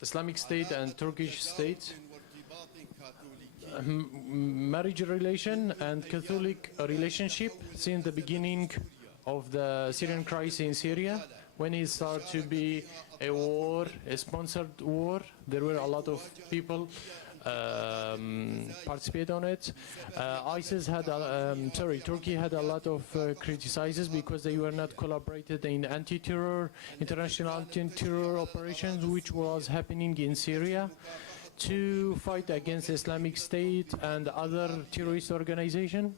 Islamic State and Turkish State, marriage relation and Catholic relationship since the beginning of the Syrian crisis in Syria. When it started to be a war, a sponsored war, there were a lot of people participate on it. Turkey had a lot of criticizes because they were not collaborated in anti-terror, international anti-terror operations which was happening in Syria to fight against Islamic State and other terrorist organizations.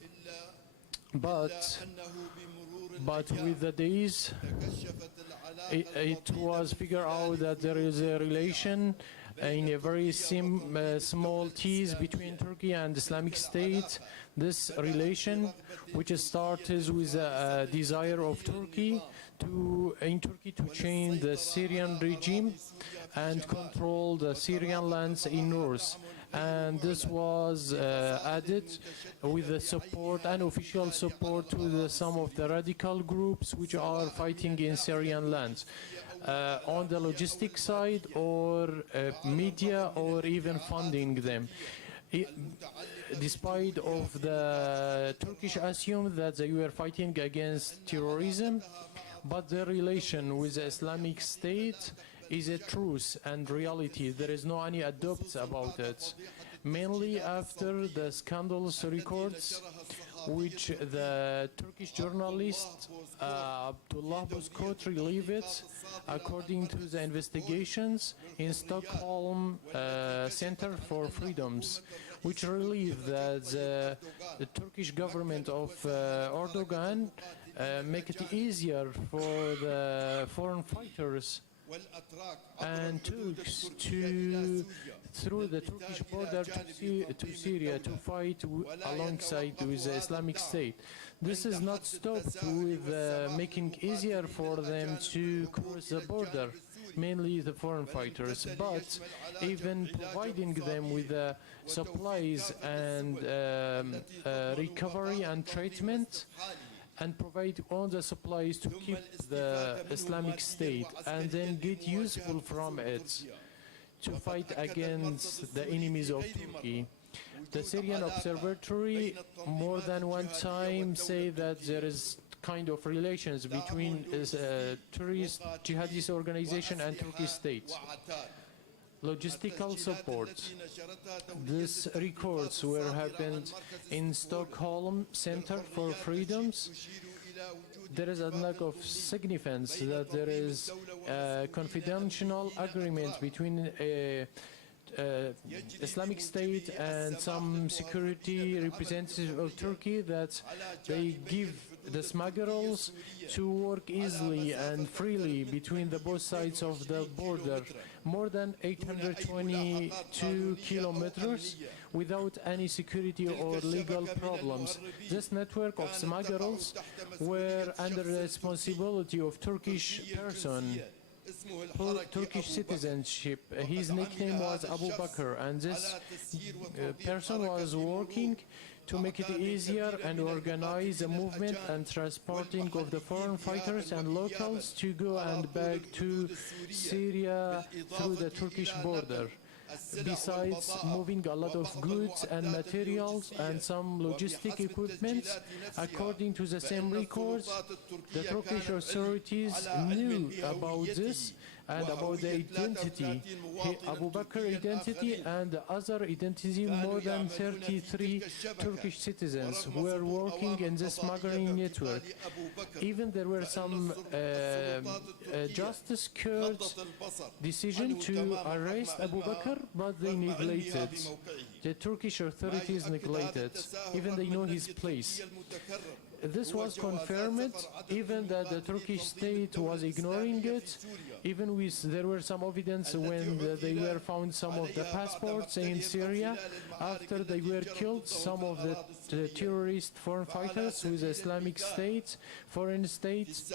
But with the days, it was figured out that there is a relation in a very small tease between Turkey and Islamic State. This relation, which started with a desire of Turkey to change the Syrian regime and control the Syrian lands in north. And this was added with the support and official support to some of the radical groups which are fighting in Syrian lands. On the logistics side or media or even funding them. Despite of the Turkish assumed that they were fighting against terrorism, but the relation with the Islamic State is a truth and reality. There is no any doubts about it. Mainly after the scandalous records which the Turkish journalist Abdullah Bozkurt relieved according to the investigations in Stockholm Center for Freedoms, which relieved that the Turkish government of Erdogan make it easier for the foreign fighters and Turks to through the Turkish border to Syria to fight alongside with the Islamic State. This is not stopped with making easier for them to cross the border, mainly the foreign fighters, but even providing them with supplies and recovery and treatment, and provide all the supplies to keep the Islamic State and then get useful from it to fight against the enemies of Turkey. The Syrian Observatory more than one time say that there is kind of relations between terrorist jihadist organization and Turkish state. Logistical support. These records were happened in Stockholm Center for Freedoms. There is a lack of significance that there is a confidential agreement between Islamic State and some security representatives of Turkey that they give the smugglers to work easily and freely between the both sides of the border, more than 822 kilometers without any security or legal problems. This network of smugglers were under the responsibility of Turkish person, Turkish citizenship. His nickname was Abu Bakr, and this person was working to make it easier and organize the movement and transporting of the foreign fighters and locals to go and back to Syria through the Turkish border. Besides moving a lot of goods and materials and some logistic equipment, according to the same records, the Turkish authorities knew about this and about the identity, Abu Bakr identity and the other identity. More than 33 Turkish citizens who were working in the smuggling network. Even there were some justice court decision to arrest Abu Bakr, but they neglected. The Turkish authorities neglected, even they know his place. This was confirmed, even that the Turkish state was ignoring it, even with there were some evidence when they were found some of the passports in Syria after they were killed, some of the terrorist foreign fighters with Islamic State, foreign states.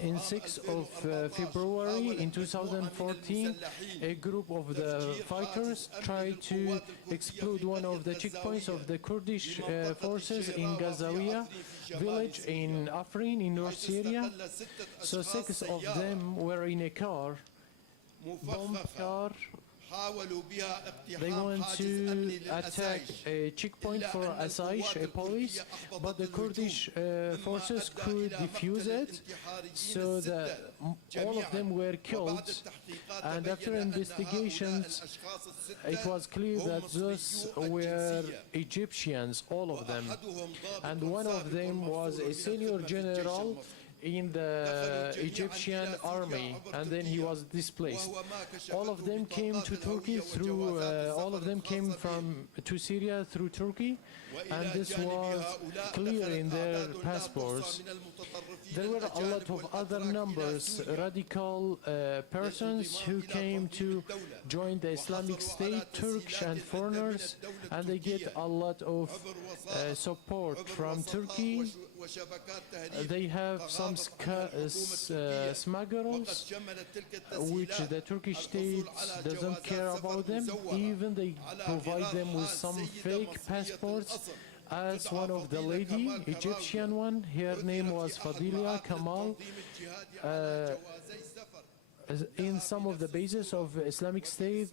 In 6th of February in 2014, a group of the fighters tried to explode one of the checkpoints of the Kurdish forces in Gazawiya village in Afrin in North Syria. So 6 of them were in a car, bomb car. They want to attack a checkpoint for SOHR, a police, but the Kurdish forces could defuse it, so that all of them were killed. And after investigations, it was clear that those were Egyptians, all of them. And one of them was a senior general in the Egyptian army, and then he was displaced. All of them came to Turkey through, all of them came to Syria through Turkey, and this was clear in their passports. There were a lot of other numbers, radical persons who came to join the Islamic State, Turks and foreigners, and they get a lot of support from Turkey. They have some smugglers, which the Turkish state doesn't care about them. Even they provide them with some fake passports. As one of the lady, Egyptian one, her name was Fadilia Kamal. In some of the bases of Islamic State,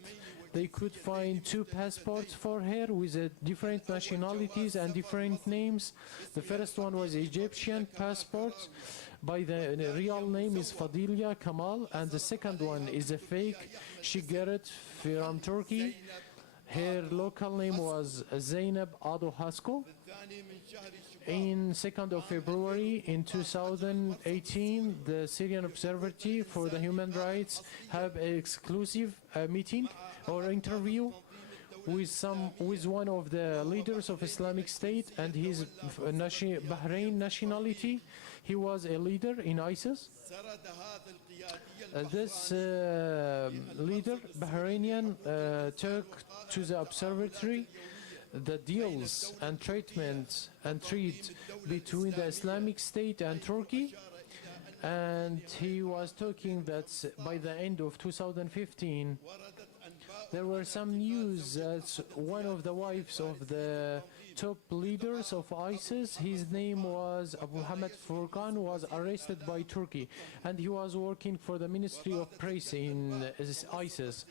they could find 2 passports for her with different nationalities and different names. The first one was Egyptian passport, by the real name is Fadilia Kamal, and the second one is a fake. She got it from Turkey. Her local name was Zainab Ado Hasko. In 2nd of February in 2018, the Syrian Observatory for the Human Rights have an exclusive meeting or interview with one of the leaders of Islamic State and his Bahrain nationality. He was a leader in ISIS. This leader, Bahrainian, took to the observatory the deals and treatment and treat between the Islamic State and Turkey, and he was talking that by the end of 2015 there were some news that one of the wives of the top leaders of ISIS, his name was Abu Hamad Furqan, was arrested by Turkey, and he was working for the Ministry of Press in ISIS.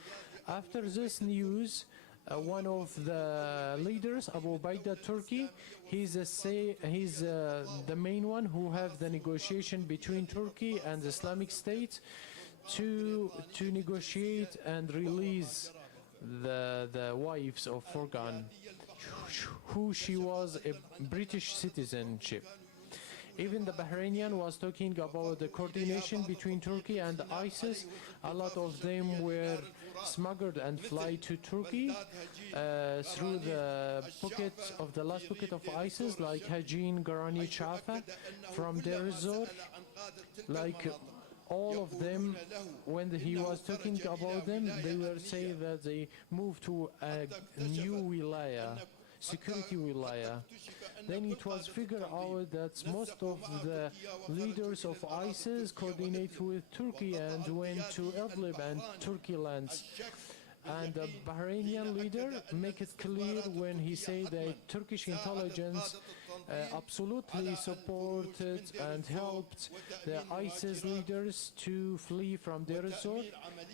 After this news, one of the leaders, Abu Baida Turkey, he's the main one who have the negotiation between Turkey and the Islamic State to negotiate and release the wives of Furqan, who she was a British citizenship. Even the Bahrainian was talking about the coordination between Turkey and ISIS. A lot of them were smuggled and fly to Turkey through the pocket of the last pocket of ISIS, like Hajin Garani Chafa from Deir ez-Zor. Like all of them, when he was talking about them, they were saying that they moved to a new wilaya, security wilaya. Then it was figured out that most of the leaders of ISIS coordinate with Turkey and went to Idlib and Turkey lands. And the Bahrainian leader make it clear when he said that Turkish intelligence absolutely supported and helped the ISIS leaders to flee from Deir ez-Zor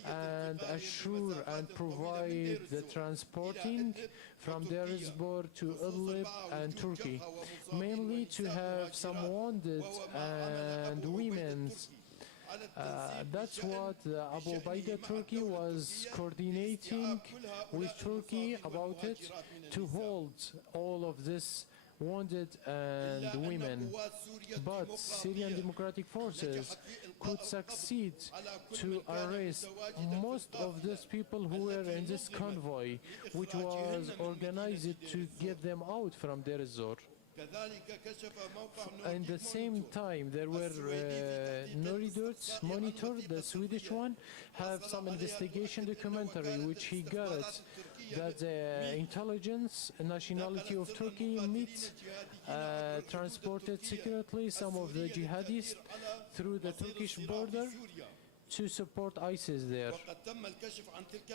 and assure and provide the transporting from Deir ez-Zor to Idlib and Turkey, mainly to have some wounded and women. That's what Abu Baida Turkey was coordinating with Turkey about it, to hold all of this wounded and women. But Syrian Democratic Forces could succeed to arrest most of these people who were in this convoy, which was organized to get them out from Deir ez-Zor. At the same time, there were Noridot Monitor, the Swedish one, have some investigation documentary which he got that the intelligence nationality of Turkey transported secretly some of the jihadists through the Turkish border to support ISIS there.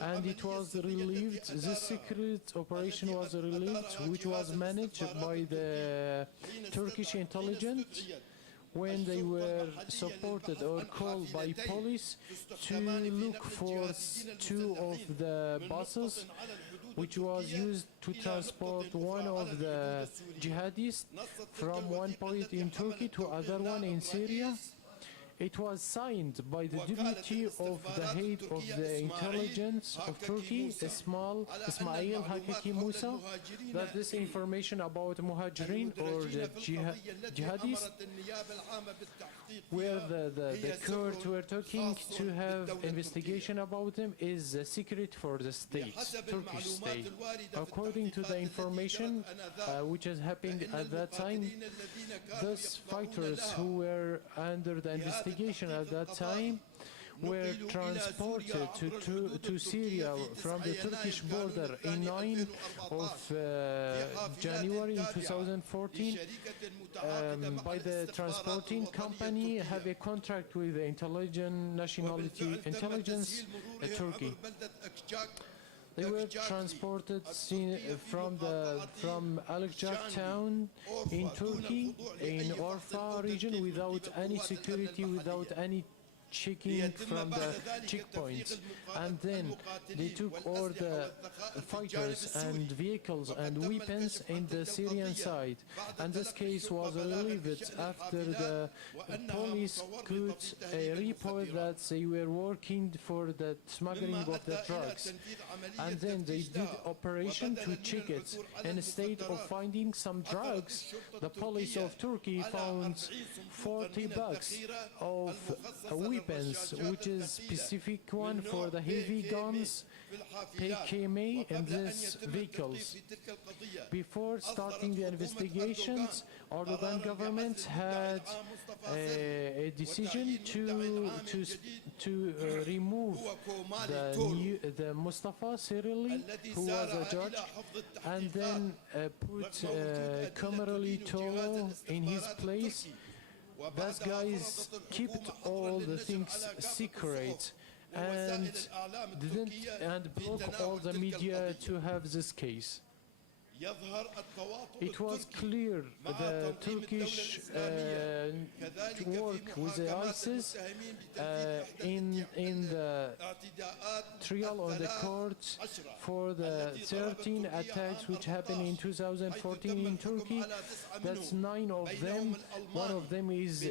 And it was relieved, this secret operation was relieved, which was managed by the Turkish intelligence when they were supported or called by police to look for two of the buses which was used to transport one of the jihadists from one point in Turkey to other one in Syria. It was signed by the deputy of the head of the intelligence of Turkey, Ismail Hakiki Musa, that this information about Muhajirin or the jihadists, where the court were talking to have investigation about them, is a secret for the state, Turkish state. According to the information which has happened at that time, those fighters who were under the investigation at that time were transported to Syria from the Turkish border in 9 of January in 2014 by the transporting company have a contract with the intelligence Turkey. They were transported from Alakjak town in Turkey, in Orfa region, without any security, without any checking from the checkpoints, and then they took all the fighters and vehicles and weapons in the Syrian side, and this case was relieved after the police could report that they were working for the smuggling of the drugs, and then they did operation to check it. Instead of finding some drugs, the police of Turkey found 40 bags of weapons, which is specific one for the heavy guns, PKM in these vehicles. Before starting the investigations, Erdogan government had a decision to remove the Mustafa Sirili, who was a judge, and then put Kamerali Tolo in his place. Those guys kept all the things secret and blocked all the media to have this case. It was clear the Turkish work with the ISIS in the trial on the court for the 13 attacks which happened in 2014 in Turkey. That's 9 of them. One of them is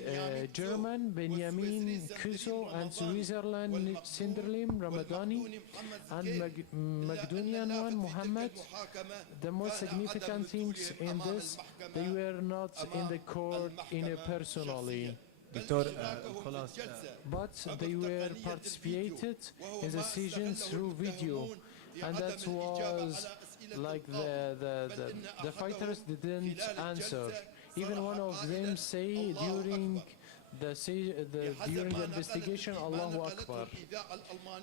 German, Benjamin Kuso, and Switzerland, Sinderlim, Ramadani, and Macedonian one, Muhammad. The most significant things in this, they were not in the court personally, but they were participated in the sessions through video, and that was like the fighters didn't answer. Even one of them say during the investigation, Allahu Akbar.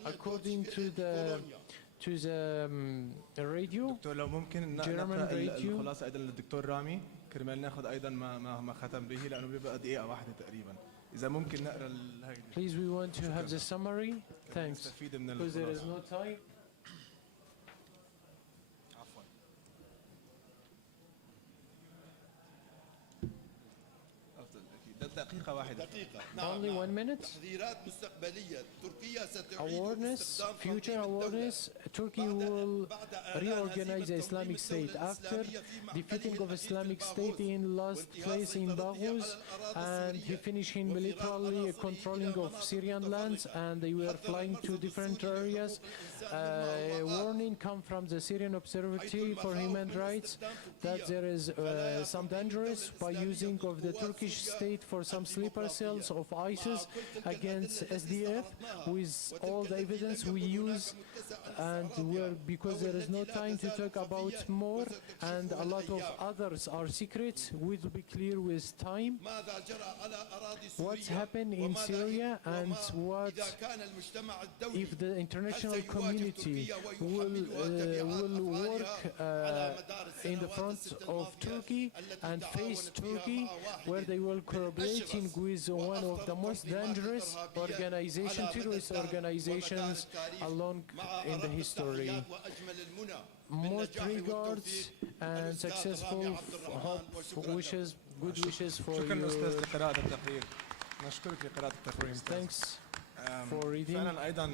According to the radio, دكتور لو ممكن German radio. الخلاصة أيضا للدكتور رامي كرمال ناخذ أيضا ما ختم به لأنه بيبقى دقيقة واحدة تقريبا. إذا ممكن نقرأ هاي. Please, we want to have the summary. Thanks. Because there is no time. دقيقة واحدة. Only 1 minute. Awareness, future awareness. Turkey will reorganize the Islamic State after defeating of Islamic State in last place in Baghuz, and he finishing militarily controlling of Syrian lands, and they were flying to different areas. Warning come from the Syrian Observatory for Human Rights that there is some dangerous by using of the Turkish state for some sleeper cells of ISIS against SDF with all the evidence we use, and because there is no time to talk about more and a lot of others are secrets, we will be clear with time what's happened in Syria and what if the international community will work in the front of Turkey and face Turkey, where they will collaborate dealing with one of the most dangerous terrorist organizations along in the history. Most regards and successful wishes, good wishes for شكرا أستاذ you. لقراءة التقرير. نشكرك لقراءة التقرير. Thanks for reading. فعلا أيضا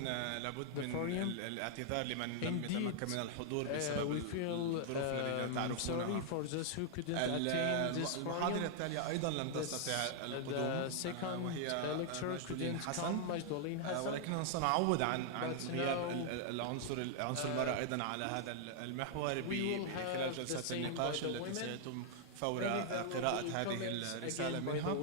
لابد من الاعتذار لمن لم يتمكن من الحضور we بسبب feel الظروف التي لا sorry تعرفونها. for those who couldn't attend this المحاضرة forum. التالية أيضا لم تستطع The القدوم second وهي lecturer مجدولين couldn't حسن، come, Majdolin Hassan. ولكننا سنعوض عن But غياب now, العنصر المرأة أيضا على هذا المحور خلال جلسات النقاش التي سيتم فور قراءة هذه الرسالة منها.